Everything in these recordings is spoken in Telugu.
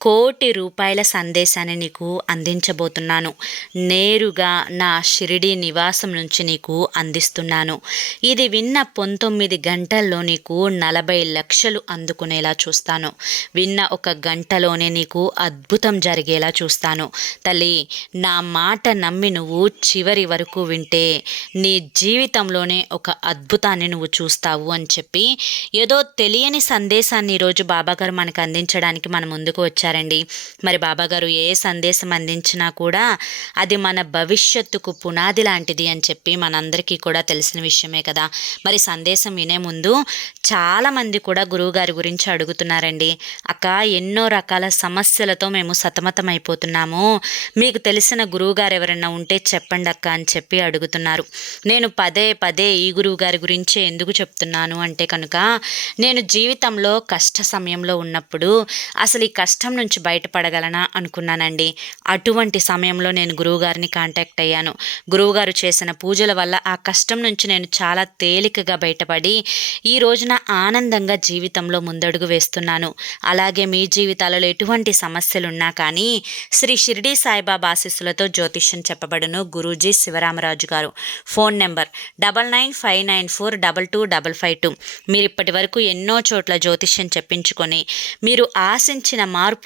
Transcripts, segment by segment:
కోటి రూపాయల సందేశాన్ని నీకు అందించబోతున్నాను. నేరుగా నా షిరిడి నివాసం నుంచి నీకు అందిస్తున్నాను. ఇది విన్న పంతొమ్మిది గంటల్లో నీకు నలభై లక్షలు అందుకునేలా చూస్తాను. విన్న ఒక గంటలోనే నీకు అద్భుతం జరిగేలా చూస్తాను. తల్లి నా మాట నమ్మి నువ్వు చివరి వరకు వింటే నీ జీవితంలోనే ఒక అద్భుతాన్ని నువ్వు చూస్తావు అని చెప్పి ఏదో తెలియని సందేశాన్ని ఈరోజు బాబాగారు మనకు అందించడానికి మన ముందుకు వచ్చారు. వచ్చారండి మరి బాబాగారు ఏ సందేశం అందించినా కూడా అది మన భవిష్యత్తుకు పునాది లాంటిది అని చెప్పి మనందరికీ కూడా తెలిసిన విషయమే కదా. మరి సందేశం వినే ముందు చాలామంది కూడా గురువుగారి గురించి అడుగుతున్నారండి. అక్క ఎన్నో రకాల సమస్యలతో మేము సతమతం అయిపోతున్నాము. మీకు తెలిసిన గురువుగారు ఎవరైనా ఉంటే చెప్పండి అక్క అని చెప్పి అడుగుతున్నారు. నేను పదే పదే ఈ గురువు గారి గురించే ఎందుకు చెప్తున్నాను అంటే కనుక నేను జీవితంలో కష్ట సమయంలో ఉన్నప్పుడు అసలు ఈ కష్టం నుంచి బయటపడగలనా అనుకున్నానండి. అటువంటి సమయంలో నేను గురువుగారిని కాంటాక్ట్ అయ్యాను. గురువుగారు చేసిన పూజల వల్ల ఆ కష్టం నుంచి నేను చాలా తేలికగా బయటపడి ఈ రోజున ఆనందంగా జీవితంలో ముందడుగు వేస్తున్నాను. అలాగే మీ జీవితాలలో ఎటువంటి సమస్యలున్నా కానీ శ్రీ షిరిడి సాయిబాబా ఆశీస్సులతో జ్యోతిష్యం చెప్పబడును గురూజీ శివరామరాజు గారు. Phone number double nine five nine four double two double five two. మీరు ఇప్పటి వరకు ఎన్నో చోట్ల జ్యోతిష్యం చెప్పించుకొని మీరు ఆశించిన మార్పు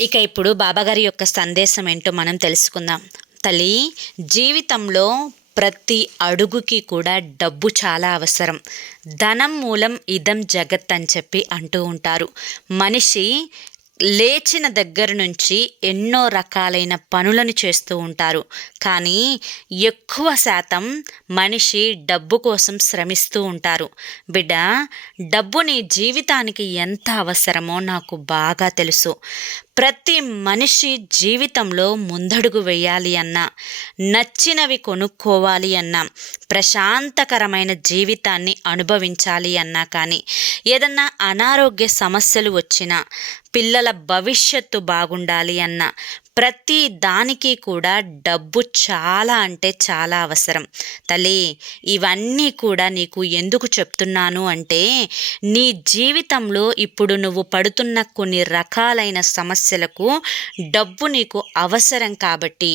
ఇక ఇప్పుడు బాబాగారి యొక్క సందేశం ఏంటో మనం తెలుసుకుందాం. తల్లి జీవితంలో ప్రతి అడుగుకి కూడా డబ్బు చాలా అవసరం. ధనం మూలం ఇదం జగత్ అని చెప్పి అంటూ ఉంటారు. మనిషి లేచిన దగ్గర నుంచి ఎన్నో రకాలైన పనులను చేస్తూ ఉంటారు. కానీ ఎక్కువ శాతం మనిషి డబ్బు కోసం శ్రమిస్తూ ఉంటారు. బిడ్డ డబ్బు నీ జీవితానికి ఎంత అవసరమో నాకు బాగా తెలుసు. ప్రతి మనిషి జీవితంలో ముందడుగు వేయాలి అన్నా నచ్చినవి కొనుక్కోవాలి అన్నా ప్రశాంతకరమైన జీవితాన్ని అనుభవించాలి అన్నా కానీ ఏదన్నా అనారోగ్య సమస్యలు వచ్చినా పిల్లల భవిష్యత్తు బాగుండాలి అన్న ప్రతి దానికి కూడా డబ్బు చాలా అంటే చాలా అవసరం. తల్లి ఇవన్నీ కూడా నీకు ఎందుకు చెప్తున్నాను అంటే నీ జీవితంలో ఇప్పుడు నువ్వు పడుతున్న కొన్ని రకాలైన సమస్యలకు డబ్బు నీకు అవసరం కాబట్టి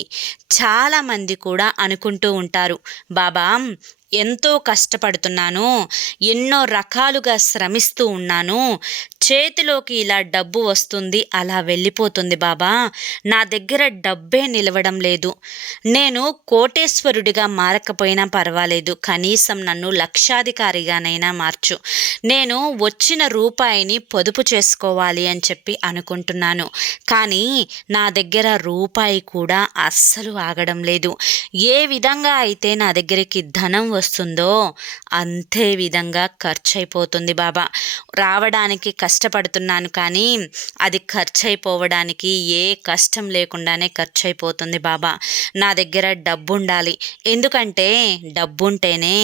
చాలామంది కూడా అనుకుంటూ ఉంటారు బాబా ఎంతో కష్టపడుతున్నాను ఎన్నో రకాలుగా శ్రమిస్తూ ఉన్నాను. చేతిలోకి ఇలా డబ్బు వస్తుంది అలా వెళ్ళిపోతుంది బాబా. నా దగ్గర డబ్బే నిలవడం లేదు. నేను కోటేశ్వరుడిగా మారకపోయినా పర్వాలేదు కనీసం నన్ను లక్షాధికారిగానైనా మార్చు. నేను వచ్చిన రూపాయిని పొదుపు చేసుకోవాలి అని చెప్పి అనుకుంటున్నాను కానీ నా దగ్గర రూపాయి కూడా అస్సలు ఆగడం లేదు. ఏ విధంగా అయితే నా దగ్గరికి ధనం వస్తుందో అంతే విధంగా ఖర్చు అయిపోతుంది బాబా. రావడానికి కష్టపడుతున్నాను కానీ అది ఖర్చు అయిపోవడానికి ఏ కష్టం లేకుండానే ఖర్చు అయిపోతుంది బాబా. నా దగ్గర డబ్బు ఉండాలి ఎందుకంటే డబ్బు ఉంటేనే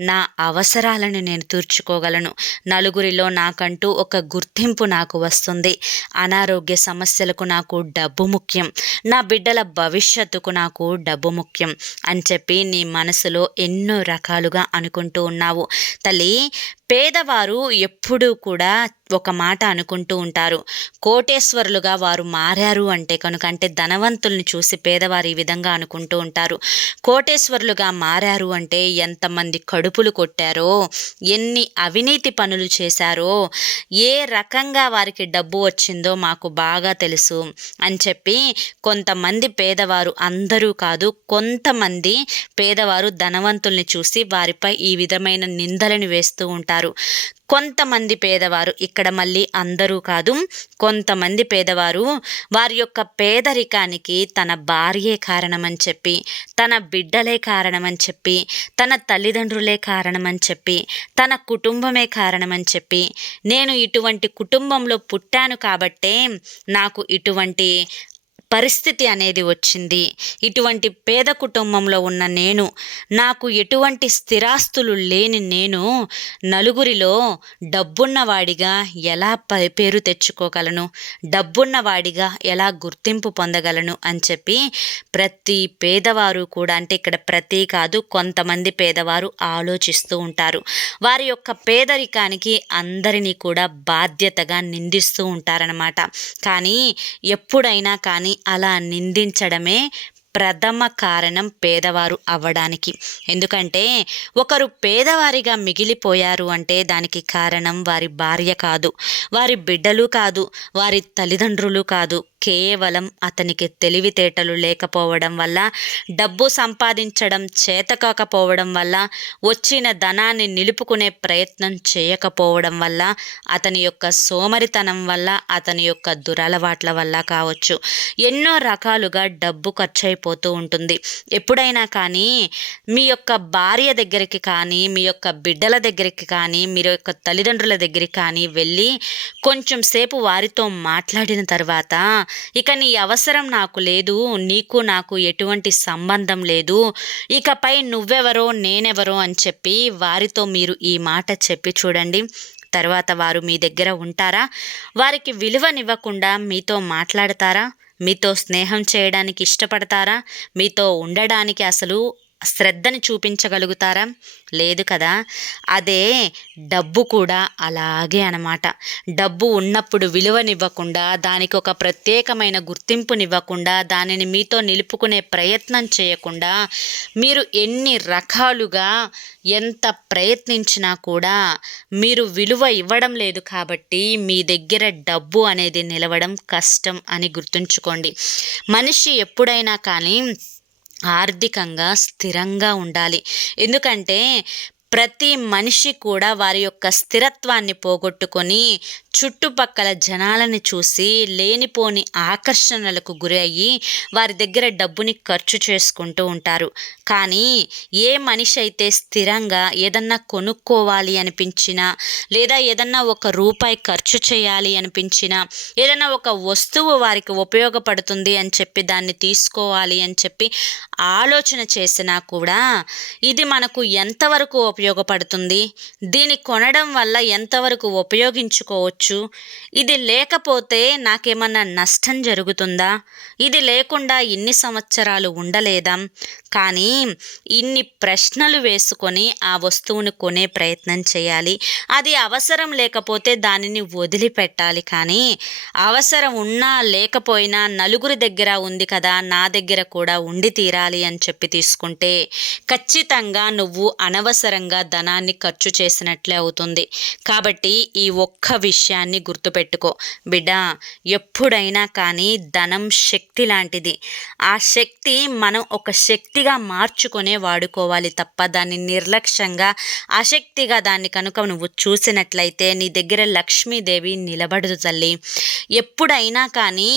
నా అవసరాలను నేను తీర్చుకోగలను. నలుగురిలో నాకంటూ ఒక గుర్తింపు నాకు వస్తుంది. అనారోగ్య సమస్యలకు నాకు డబ్బు ముఖ్యం. నా బిడ్డల భవిష్యత్తుకు నాకు డబ్బు ముఖ్యం అని చెప్పి నీ మనసులో ఎన్నో రకాలుగా అనుకుంటూ ఉన్నావు. తల్లి పేదవారు ఎప్పుడూ కూడా ఒక మాట అనుకుంటూ ఉంటారు. కోటేశ్వరులుగా వారు మారారు అంటే కనుక అంటే ధనవంతుల్ని చూసి పేదవారు ఈ విధంగా అనుకుంటూ ఉంటారు. కోటేశ్వరులుగా మారారు అంటే ఎంతమంది కడుపులు కొట్టారో ఎన్ని అవినీతి పనులు చేశారో ఏ రకంగా వారికి డబ్బు వచ్చిందో మాకు బాగా తెలుసు అని చెప్పి కొంతమంది పేదవారు అందరూ కాదు కొంతమంది పేదవారు ధనవంతుల్ని చూసి వారిపై ఈ విధమైన నిందలను వేస్తూ ఉంటారు. ఉంటారు కొంతమంది పేదవారు ఇక్కడ మళ్ళీ అందరూ కాదు కొంతమంది పేదవారు వారి యొక్క పేదరికానికి తన భార్యే కారణమని చెప్పి తన బిడ్డలే కారణమని చెప్పి తన తల్లిదండ్రులే కారణమని చెప్పి తన కుటుంబమే కారణమని చెప్పి నేను ఇటువంటి కుటుంబంలో పుట్టాను కాబట్టే నాకు ఇటువంటి పరిస్థితి అనేది వచ్చింది. ఇటువంటి పేద కుటుంబంలో ఉన్న నేను నాకు ఎటువంటి స్థిరాస్తులు లేని నేను నలుగురిలో డబ్బున్నవాడిగా ఎలా పేరు తెచ్చుకోగలను? డబ్బున్నవాడిగా ఎలా గుర్తింపు పొందగలను? అని చెప్పి ప్రతి పేదవారు కూడా అంటే ఇక్కడ ప్రతి కాదు కొంతమంది పేదవారు ఆలోచిస్తూ ఉంటారు. వారి యొక్క పేదరికానికి అందరినీ కూడా బాధ్యతగా నిందిస్తూ ఉంటారనమాట కానీ ఎప్పుడైనా కానీ అలా నిందించడమే ప్రథమ కారణం పేదవారు అవ్వడానికి. ఎందుకంటే ఒకరు పేదవారిగా మిగిలిపోయారు అంటే దానికి కారణం వారి భార్య కాదు వారి బిడ్డలు కాదు వారి తల్లిదండ్రులు కాదు. కేవలం అతనికి తెలివితేటలు లేకపోవడం వల్ల డబ్బు సంపాదించడం చేతకాకపోవడం వల్ల వచ్చిన ధనాన్ని నిలుపుకునే ప్రయత్నం చేయకపోవడం వల్ల అతని యొక్క సోమరితనం వల్ల అతని యొక్క దురలవాట్ల వల్ల కావచ్చు. ఎన్నో రకాలుగా డబ్బు ఖర్చు అయిపోతూ ఉంటుంది. ఎప్పుడైనా కానీ మీ యొక్క భార్య దగ్గరికి కానీ మీ యొక్క బిడ్డల దగ్గరికి కానీ మీ యొక్క తల్లిదండ్రుల దగ్గరికి కానీ వెళ్ళి కొంచెం సేపు వారితో మాట్లాడిన తర్వాత ఇక నీ అవసరం నాకు లేదు నీకు నాకు ఎటువంటి సంబంధం లేదు. ఇకపై నువ్వెవరో నేనెవరో అని చెప్పి వారితో మీరు ఈ మాట చెప్పి చూడండి. తర్వాత వారు మీ దగ్గర ఉంటారా? వారికి విలువనివ్వకుండా మీతో మాట్లాడతారా? మీతో స్నేహం చేయడానికి ఇష్టపడతారా? మీతో ఉండడానికి అసలు శ్రద్ధని చూపించగలుగుతారా? లేదు కదా. అదే డబ్బు కూడా అలాగే అనమాట డబ్బు ఉన్నప్పుడు విలువనివ్వకుండా దానికి ఒక ప్రత్యేకమైన గుర్తింపునివ్వకుండా దానిని మీతో నిలుపుకునే ప్రయత్నం చేయకుండా మీరు ఎన్ని రకాలుగా ఎంత ప్రయత్నించినా కూడా మీరు విలువ ఇవ్వడం లేదు కాబట్టి మీ దగ్గర డబ్బు అనేది నిలవడం కష్టం అని గుర్తుంచుకోండి. మనిషి ఎప్పుడైనా కానీ ఆర్థికంగా స్థిరంగా ఉండాలి. ఎందుకంటే ప్రతి మనిషి కూడా వారి యొక్క స్థిరత్వాన్ని పోగొట్టుకొని చుట్టుపక్కల జనాలని చూసి లేనిపోని ఆకర్షణలకు గురి అయ్యి వారి దగ్గర డబ్బుని ఖర్చు చేసుకుంటూ ఉంటారు. కానీ ఏ మనిషి అయితే స్థిరంగా ఏదన్నా కొనుక్కోవాలి అనిపించినా లేదా ఏదన్నా ఒక రూపాయి ఖర్చు చేయాలి అనిపించినా ఏదన్నా ఒక వస్తువు వారికి ఉపయోగపడుతుంది అని చెప్పి దాన్ని తీసుకోవాలి అని చెప్పి ఆలోచన చేసినా కూడా ఇది మనకు ఎంతవరకు ఉపయోగపడుతుంది. దీన్ని కొనడం వల్ల ఎంతవరకు ఉపయోగించుకోవచ్చు? ఇది లేకపోతే నాకేమన్నా నష్టం జరుగుతుందా? ఇది లేకుండా ఇన్ని సంవత్సరాలు ఉండలేదా? కానీ ఇన్ని ప్రశ్నలు వేసుకొని ఆ వస్తువును కొనే ప్రయత్నం చేయాలి. అది అవసరం లేకపోతే దానిని వదిలిపెట్టాలి. కానీ అవసరం ఉన్నా లేకపోయినా నలుగురి దగ్గర ఉంది కదా నా దగ్గర కూడా ఉండి తీరాలి అని చెప్పి తీసుకుంటే ఖచ్చితంగా నువ్వు అనవసరంగా ధనాన్ని ఖర్చు చేసినట్లే అవుతుంది. కాబట్టి ఈ ఒక్క విషయాన్ని గుర్తుపెట్టుకో. బిడ్డ ఎప్పుడైనా కానీ ధనం శక్తి లాంటిది. ఆ శక్తి మనం ఒక శక్తిగా మార్చుకునే వాడుకోవాలి తప్ప దాన్ని నిర్లక్ష్యంగా అశక్తిగా దాన్ని కనుక నువ్వు చూసినట్లయితే నీ దగ్గర లక్ష్మీదేవి నిలబడదు తల్లి. ఎప్పుడైనా కానీ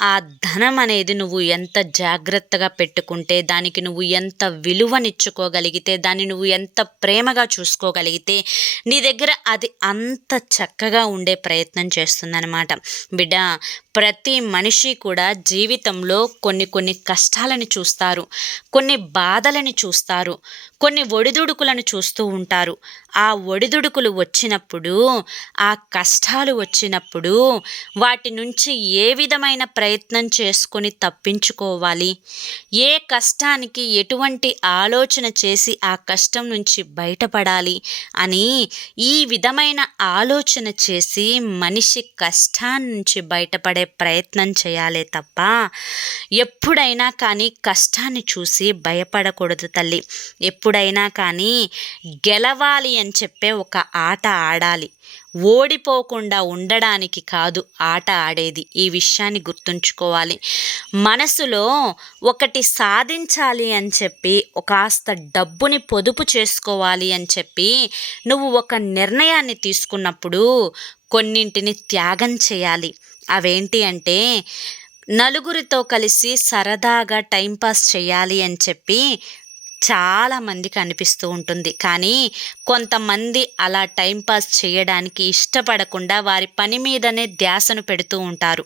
ఆ ధనం అనేది నువ్వు ఎంత జాగ్రత్తగా పెట్టుకుంటే దానికి నువ్వు ఎంత విలువనిచ్చుకోగలిగితే దాన్ని నువ్వు ఎంత ప్రేమగా చూసుకోగలిగితే నీ దగ్గర అది అంత చక్కగా ఉండే ప్రయత్నం చేస్తుందన్నమాట. బిడ్డ ప్రతి మనిషి కూడా జీవితంలో కొన్ని కొన్ని కష్టాలను చూస్తారు కొన్ని బాధలను చూస్తారు కొన్ని ఒడిదుడుకులను చూస్తూ ఉంటారు. ఆ ఒడిదుడుకులు వచ్చినప్పుడు ఆ కష్టాలు వచ్చినప్పుడు వాటి నుంచి ఏ విధమైన ప్రయత్నం చేసుకొని తప్పించుకోవాలి? ఏ కష్టానికి ఎటువంటి ఆలోచన చేసి ఆ కష్టం నుంచి బయటపడాలి అని ఈ విధమైన ఆలోచన చేసి మనిషి కష్టాన్ని నుంచి బయటపడే పడే ప్రయత్నం చేయాలే తప్ప ఎప్పుడైనా కానీ కష్టాన్ని చూసి భయపడకూడదు తల్లి. ఎప్పుడైనా కానీ గెలవాలి అని చెప్పే ఒక ఆట ఆడాలి. ఓడిపోకుండా ఉండడానికి కాదు ఆట ఆడేది. ఈ విషయాన్ని గుర్తుంచుకోవాలి. మనసులో ఒకటి సాధించాలి అని చెప్పి కాస్త డబ్బుని పొదుపు చేసుకోవాలి అని చెప్పి నువ్వు ఒక నిర్ణయాన్ని తీసుకున్నప్పుడు కొన్నింటిని త్యాగం చేయాలి. అవేంటి అంటే నలుగురితో కలిసి సరదాగా టైంపాస్ చేయాలి అని చెప్పి చాలామందికి అనిపిస్తూ ఉంటుంది. కానీ కొంతమంది అలా టైంపాస్ చేయడానికి ఇష్టపడకుండా వారి పని మీదనే ధ్యాసను పెడుతూ ఉంటారు.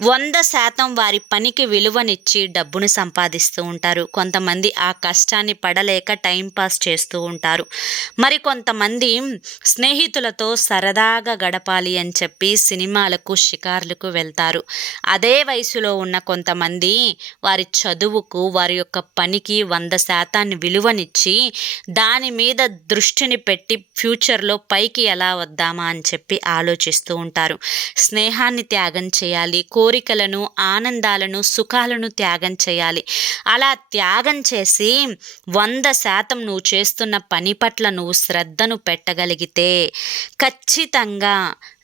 వంద శాతం వారి పనికి విలువనిచ్చి డబ్బును సంపాదిస్తూ ఉంటారు. కొంతమంది ఆ కష్టాన్ని పడలేక టైంపాస్ చేస్తూ ఉంటారు. మరి కొంతమంది స్నేహితులతో సరదాగా గడపాలి అని చెప్పి సినిమాలకు షికార్లకు వెళ్తారు. అదే వయసులో ఉన్న కొంతమంది వారి చదువుకు వారి యొక్క పనికి వంద శాతం దాన్ని విలువనిచ్చి దాని మీద దృష్టిని పెట్టి ఫ్యూచర్లో పైకి ఎలా వద్దామా అని చెప్పి ఆలోచిస్తూ ఉంటారు. స్నేహాన్ని త్యాగం చేయాలి కోరికలను ఆనందాలను సుఖాలను త్యాగం చేయాలి. అలా త్యాగం చేసి వంద శాతం నువ్వు చేస్తున్న పని పట్ల నువ్వు శ్రద్ధను పెట్టగలిగితే ఖచ్చితంగా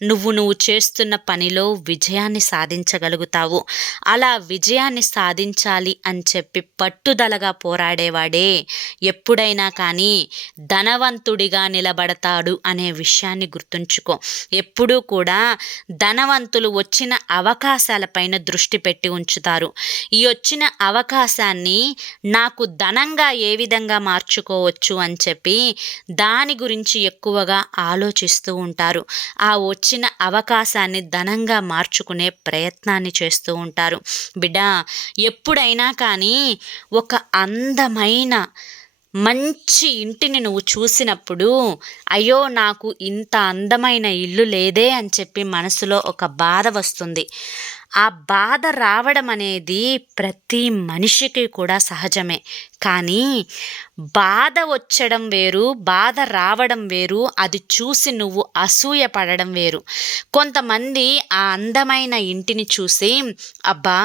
నువ్వు నువ్వు చేస్తున్న పనిలో విజయాన్ని సాధించగలుగుతావు. అలా విజయాన్ని సాధించాలి అని చెప్పి పట్టుదలగా పోరాడేవాడే ఎప్పుడైనా కానీ ధనవంతుడిగా నిలబడతాడు అనే విషయాన్ని గుర్తుంచుకో. ఎప్పుడూ కూడా ధనవంతులు వచ్చిన అవకాశాలపైన దృష్టి పెట్టి ఉంచుతారు. ఈ వచ్చిన అవకాశాన్ని నాకు ధనంగా ఏ విధంగా మార్చుకోవచ్చు అని చెప్పి దాని గురించి ఎక్కువగా ఆలోచిస్తూ ఉంటారు. ఆ వచ్చిన అవకాశాన్ని ధనంగా మార్చుకునే ప్రయత్నాన్ని చేస్తూ ఉంటారు. బిడ్డ ఎప్పుడైనా కానీ ఒక అందమైన మంచి ఇంటిని నువ్వు చూసినప్పుడు అయ్యో నాకు ఇంత అందమైన ఇల్లు లేదే అని చెప్పి మనసులో ఒక బాధ వస్తుంది. ఆ బాధ రావడం అనేది ప్రతి మనిషికి కూడా సహజమే. కానీ బాధ వచ్చడం వేరు బాధ రావడం వేరు అది చూసి నువ్వు అసూయ పడడం వేరు. కొంతమంది ఆ అందమైన ఇంటిని చూసి అబ్బా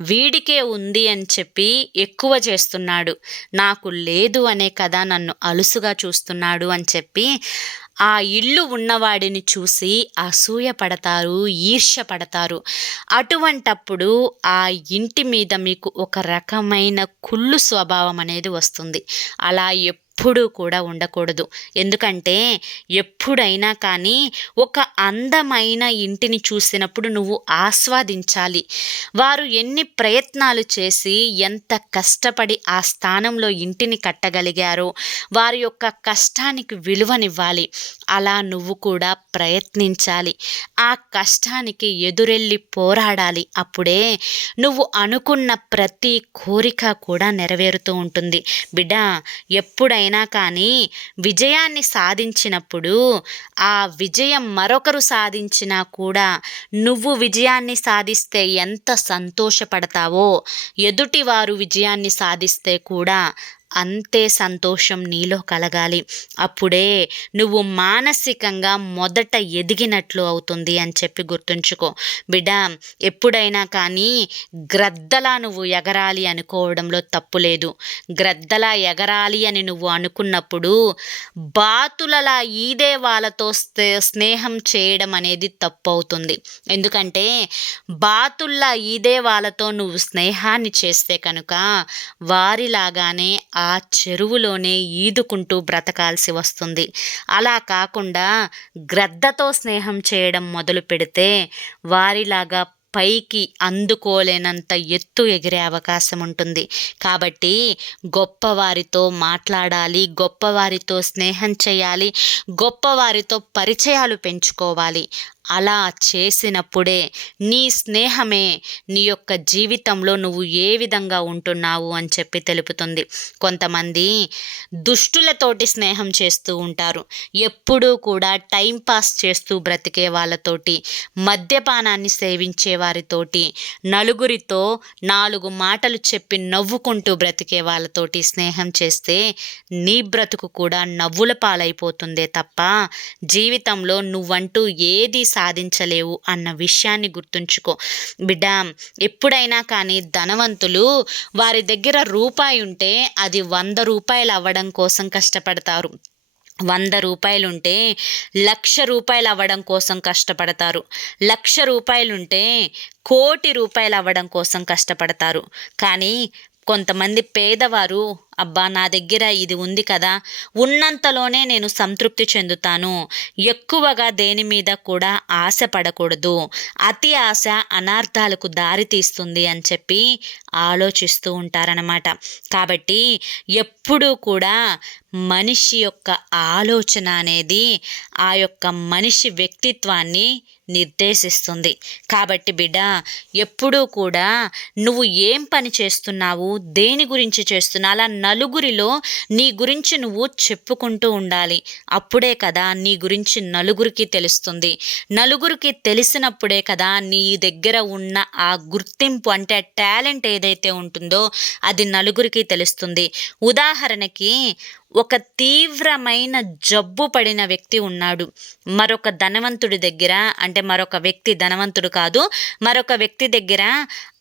వీడికే ఉంది అని చెప్పి ఎక్కువ చేస్తున్నాడు. నాకు లేదు అనే కదా నన్ను అలుసుగా చూస్తున్నాడు అని చెప్పి ఆ ఇల్లు ఉన్నవాడిని చూసి అసూయ పడతారు ఈర్ష్య పడతారు అటువంటప్పుడు ఆ ఇంటి మీద మీకు ఒక రకమైన కుళ్ళు స్వభావం అనేది వస్తుంది. అలా ఎప్పుడూ కూడా ఉండకూడదు. ఎందుకంటే ఎప్పుడైనా కానీ ఒక అందమైన ఇంటిని చూసినప్పుడు నువ్వు ఆస్వాదించాలి. వారు ఎన్ని ప్రయత్నాలు చేసి ఎంత కష్టపడి ఆ స్థానంలో ఇంటిని కట్టగలిగారో వారి యొక్క కష్టానికి విలువనివ్వాలి. అలా నువ్వు కూడా ప్రయత్నించాలి. ఆ కష్టానికి ఎదురెళ్ళి పోరాడాలి. అప్పుడే నువ్వు అనుకున్న ప్రతి కోరిక కూడా నెరవేరుతూ ఉంటుంది. బిడ్డ ఎప్పుడైనా అయినా కానీ విజయాన్ని సాధించినప్పుడు ఆ విజయం మరొకరు సాధించినా కూడా నువ్వు విజయాన్ని సాధిస్తే ఎంత సంతోషపడతావో ఎదుటివారు విజయాన్ని సాధిస్తే కూడా అంతే సంతోషం నీలో కలగాలి. అప్పుడే నువ్వు మానసికంగా మొదట ఎదిగినట్లు అవుతుంది అని చెప్పి గుర్తుంచుకో. బిడ్డ ఎప్పుడైనా కానీ గ్రద్దలా నువ్వు ఎగరాలి అనుకోవడంలో తప్పు లేదు. గ్రద్దలా ఎగరాలి అని నువ్వు అనుకున్నప్పుడు బాతులలా ఈదే వాళ్ళతో స్నేహం చేయడం అనేది తప్పు అవుతుంది ఎందుకంటే బాతుల్లా ఈదే వాళ్ళతో నువ్వు స్నేహాన్ని చేస్తే కనుక వారిలాగానే ఆ ఆ చెరువులోనే ఈదుకుంటూ బ్రతకాల్సి వస్తుంది. అలా కాకుండా గ్రద్దతో స్నేహం చేయడం మొదలు పెడితే వారిలాగా పైకి అందుకోలేనంత ఎత్తు ఎగిరే అవకాశం ఉంటుంది. కాబట్టి గొప్పవారితో మాట్లాడాలి గొప్పవారితో స్నేహం చేయాలి గొప్పవారితో పరిచయాలు పెంచుకోవాలి. అలా చేసినప్పుడే నీ స్నేహమే నీ యొక్క జీవితంలో నువ్వు ఏ విధంగా ఉంటున్నావు అని చెప్పి తెలుపుతుంది. కొంతమంది దుష్టులతోటి స్నేహం చేస్తూ ఉంటారు. ఎప్పుడూ కూడా టైం పాస్ చేస్తూ బ్రతికే వాళ్ళతోటి మద్యపానాన్ని సేవించే వారితోటి నలుగురితో నాలుగు మాటలు చెప్పి నవ్వుకుంటూ బ్రతికే వాళ్ళతోటి స్నేహం చేస్తే నీ బ్రతుకు కూడా నవ్వుల పాలైపోతుందే తప్ప జీవితంలో నువ్వంటూ ఏది సాధించలేవు అన్న విషయాన్ని గుర్తుంచుకో. బిడ్డ ఎప్పుడైనా కానీ ధనవంతులు వారి దగ్గర రూపాయి ఉంటే అది వంద రూపాయలు అవ్వడం కోసం కష్టపడతారు. వంద రూపాయలుంటే లక్ష రూపాయలు అవ్వడం కోసం కష్టపడతారు. లక్ష రూపాయలుంటే కోటి రూపాయలు అవ్వడం కోసం కష్టపడతారు. కానీ కొంతమంది పేదవారు అబ్బా నా దగ్గర ఇది ఉంది కదా ఉన్నంతలోనే నేను సంతృప్తి చెందుతాను. ఎక్కువగా దేని మీద కూడా ఆశ పడకూడదు. అతి ఆశ అనార్థాలకు దారి తీస్తుంది అని చెప్పి ఆలోచిస్తూ ఉంటారనమాట కాబట్టి ఎప్పుడూ కూడా మనిషి యొక్క ఆలోచన అనేది ఆ యొక్క మనిషి వ్యక్తిత్వాన్ని నిర్దేశిస్తుంది. కాబట్టి బిడ్డ ఎప్పుడూ కూడా నువ్వు ఏం పని చేస్తున్నావు దేని గురించి చేస్తున్నా అలా నలుగురిలో నీ గురించి నువ్వు చెప్పుకుంటూ ఉండాలి. అప్పుడే కదా నీ గురించి నలుగురికి తెలుస్తుంది. నలుగురికి తెలిసినప్పుడే కదా నీ దగ్గర ఉన్న ఆ గుర్తింపు అంటే టాలెంట్ ఏదైతే ఉంటుందో అది నలుగురికి తెలుస్తుంది. ఉదాహరణకి ఒక తీవ్రమైన జబ్బు పడిన వ్యక్తి ఉన్నాడు. మరొక ధనవంతుడి దగ్గర అంటే మరొక వ్యక్తి ధనవంతుడు కాదు మరొక వ్యక్తి దగ్గర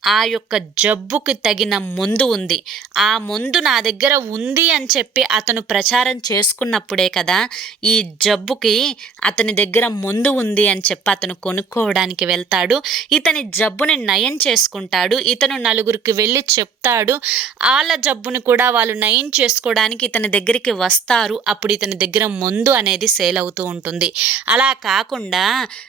ఆ యొక్క జబ్బుకి తగిన మందు ఉంది. ఆ మందు నా దగ్గర ఉంది అని చెప్పి అతను ప్రచారం చేసుకున్నప్పుడే కదా ఈ జబ్బుకి అతని దగ్గర మందు ఉంది అని చెప్పి అతను కొనుక్కోవడానికి వెళ్తాడు. ఇతని జబ్బుని నయం చేసుకుంటాడు. ఇతను నలుగురికి వెళ్ళి చెప్తాడు. వాళ్ళ జబ్బుని కూడా వాళ్ళు నయం చేసుకోవడానికి ఇతని దగ్గరికి వస్తారు అప్పుడు ఇతని దగ్గర మందు అనేది సేల్ అవుతూ ఉంటుంది. అలా కాకుండా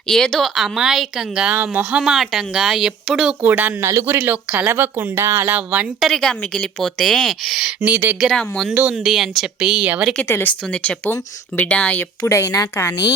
ఏదో అమాయకంగా మొహమాటంగా ఎప్పుడూ కూడా నలుగురిలో కలవకుండా అలా ఒంటరిగా మిగిలిపోతే నీ దగ్గర మందు ఉంది అని చెప్పి ఎవరికి తెలుస్తుంది చెప్పు? బిడ్డ ఎప్పుడైనా కానీ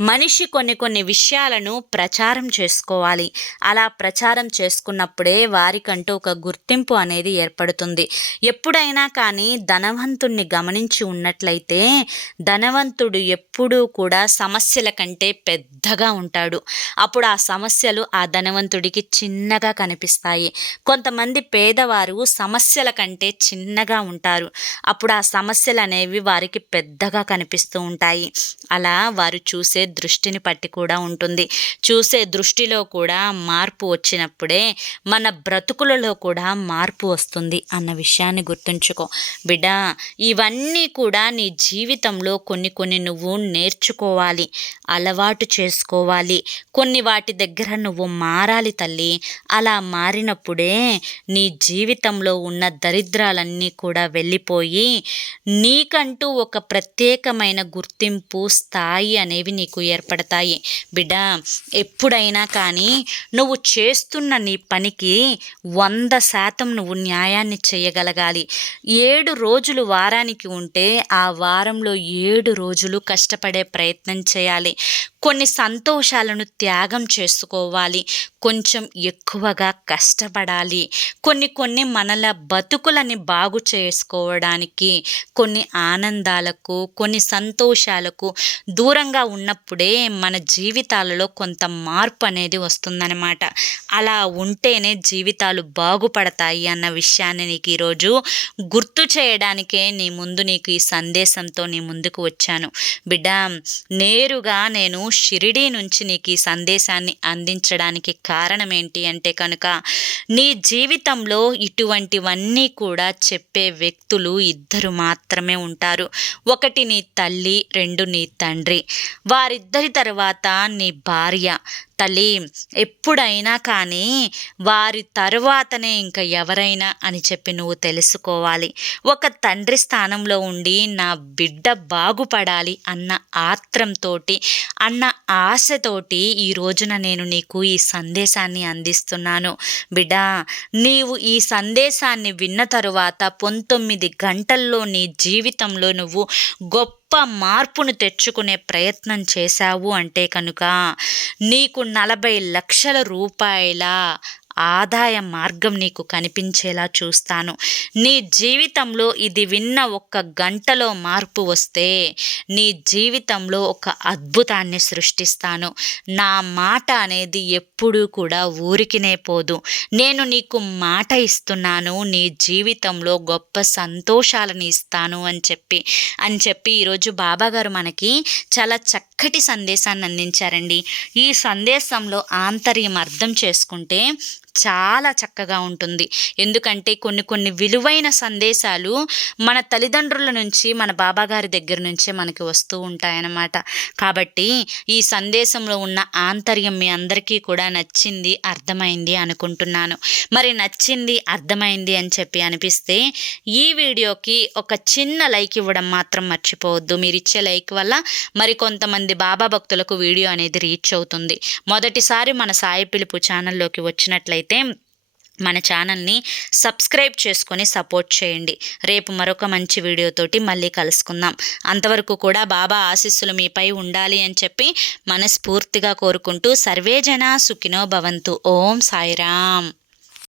మనిషి కొన్ని కొన్ని విషయాలను ప్రచారం చేసుకోవాలి. అలా ప్రచారం చేసుకున్నప్పుడే వారికంటూ ఒక గుర్తింపు అనేది ఏర్పడుతుంది. ఎప్పుడైనా కానీ ధనవంతుణ్ణి గమనించి ఉన్నట్లయితే ధనవంతుడు ఎప్పుడూ కూడా సమస్యల కంటే పెద్దగా ఉంటాడు. అప్పుడు ఆ సమస్యలు ఆ ధనవంతుడికి చిన్నగా కనిపిస్తాయి. కొంతమంది పేదవారు సమస్యల కంటే చిన్నగా ఉంటారు. అప్పుడు ఆ సమస్యలు అనేవి వారికి పెద్దగా కనిపిస్తూ ఉంటాయి. అలా వారు చూసే దృష్టిని పట్టి కూడా ఉంటుంది. చూసే దృష్టిలో కూడా మార్పు వచ్చినప్పుడే మన బ్రతుకులలో కూడా మార్పు వస్తుంది అన్న విషయాన్ని గుర్తుంచుకో. బిడ్డ ఇవన్నీ కూడా నీ జీవితంలో కొన్ని కొన్ని నువ్వు నేర్చుకోవాలి అలవాటు చేసుకోవాలి. కొన్ని వాటి దగ్గర నువ్వు మారాలి తల్లి. అలా మారినప్పుడే నీ జీవితంలో ఉన్న దరిద్రాలన్నీ కూడా వెళ్ళిపోయి నీకంటూ ఒక ప్రత్యేకమైన గుర్తింపు స్థాయి అనేవి నీకు ఏర్పడతాయి. బిడ్డ ఎప్పుడైనా కానీ నువ్వు చేస్తున్న నీ పనికి వంద శాతం నువ్వు న్యాయాన్ని చేయగలగాలి. ఏడు రోజులు వారానికి ఉంటే ఆ వారంలో ఏడు రోజులు కష్టపడే ప్రయత్నం చేయాలి. కొన్ని సంతోషాలను త్యాగం చేసుకోవాలి. కొంచెం ఎక్కువగా కష్టపడాలి. కొన్ని కొన్ని మనల బతుకులని బాగు చేసుకోవడానికి కొన్ని ఆనందాలకు కొన్ని సంతోషాలకు దూరంగా ఉన్నప్పుడే మన జీవితాలలో కొంత మార్పు అనేది వస్తుందన్నమాట. అలా ఉంటేనే జీవితాలు బాగుపడతాయి అన్న విషయాన్ని నీకు ఈరోజు గుర్తు చేయడానికే నీ ముందు నీకు ఈ సందేశంతో నీ ముందుకు వచ్చాను. బిడ్డ నేరుగా నేను షిరిడీ నుంచి నీకు ఈ సందేశాన్ని అందించడానికి కారణం ఏంటి అంటే కనుక నీ జీవితంలో ఇటువంటివన్నీ కూడా చెప్పే వ్యక్తులు ఇద్దరు మాత్రమే ఉంటారు. ఒకటి నీ తల్లి రెండు నీ తండ్రి. వారిద్దరి తర్వాత నీ భార్య. తల్లి ఎప్పుడైనా కానీ వారి తరువాతనే ఇంకా ఎవరైనా అని చెప్పి నువ్వు తెలుసుకోవాలి. ఒక తండ్రి స్థానంలో ఉండి నా బిడ్డ బాగుపడాలి అన్న ఆత్రంతో అన్న ఆశతోటి ఈ రోజున నేను నీకు ఈ సందేశాన్ని అందిస్తున్నాను. బిడ్డ నీవు ఈ సందేశాన్ని విన్న తరువాత పంతొమ్మిది గంటల్లో నీ జీవితంలో నువ్వు గొప్ప గొప్ప మార్పును తెచ్చుకునే ప్రయత్నం చేశావు అంటే కనుక నీకు నలభై లక్షల రూపాయల ఆదాయ మార్గం నీకు కనిపించేలా చూస్తాను. నీ జీవితంలో ఇది విన్న ఒక్క గంటలో మార్పు వస్తే నీ జీవితంలో ఒక అద్భుతాన్ని సృష్టిస్తాను. నా మాట అనేది ఎప్పుడూ కూడా ఊరికినే పోదు. నేను నీకు మాట ఇస్తున్నాను నీ జీవితంలో గొప్ప సంతోషాలను ఇస్తాను అని చెప్పి. అని చెప్పి ఈరోజు బాబాగారు మనకి చాలా చక్క చక్కటి సందేశాన్ని అందించారండి. ఈ సందేశంలో ఆంతర్యం అర్థం చేసుకుంటే చాలా చక్కగా ఉంటుంది. ఎందుకంటే కొన్ని కొన్ని విలువైన సందేశాలు మన తల్లిదండ్రుల నుంచి మన బాబాగారి దగ్గర నుంచే మనకి వస్తూ ఉంటాయన్నమాట. కాబట్టి ఈ సందేశంలో ఉన్న ఆంతర్యం మీ అందరికీ కూడా నచ్చింది అర్థమైంది అనుకుంటున్నాను. మరి నచ్చింది అర్థమైంది అని చెప్పి అనిపిస్తే ఈ వీడియోకి ఒక చిన్న లైక్ ఇవ్వడం మాత్రం మర్చిపోవద్దు. మీరు ఇచ్చే లైక్ వల్ల మరి కొంతమంది బాబా భక్తులకు వీడియో అనేది రీచ్ అవుతుంది. మొదటిసారి మన సాయి పిలుపు ఛానల్లోకి వచ్చినట్లయితే మన ఛానల్ని సబ్స్క్రైబ్ చేసుకొని సపోర్ట్ చేయండి. రేపు మరొక మంచి వీడియోతోటి మళ్ళీ కలుసుకుందాం. అంతవరకు కూడా బాబా ఆశీస్సులు మీపై ఉండాలి అని చెప్పి మనస్ఫూర్తిగా కోరుకుంటూ సర్వేజన సుఖినో భవంతు. ఓం సాయిరామ్.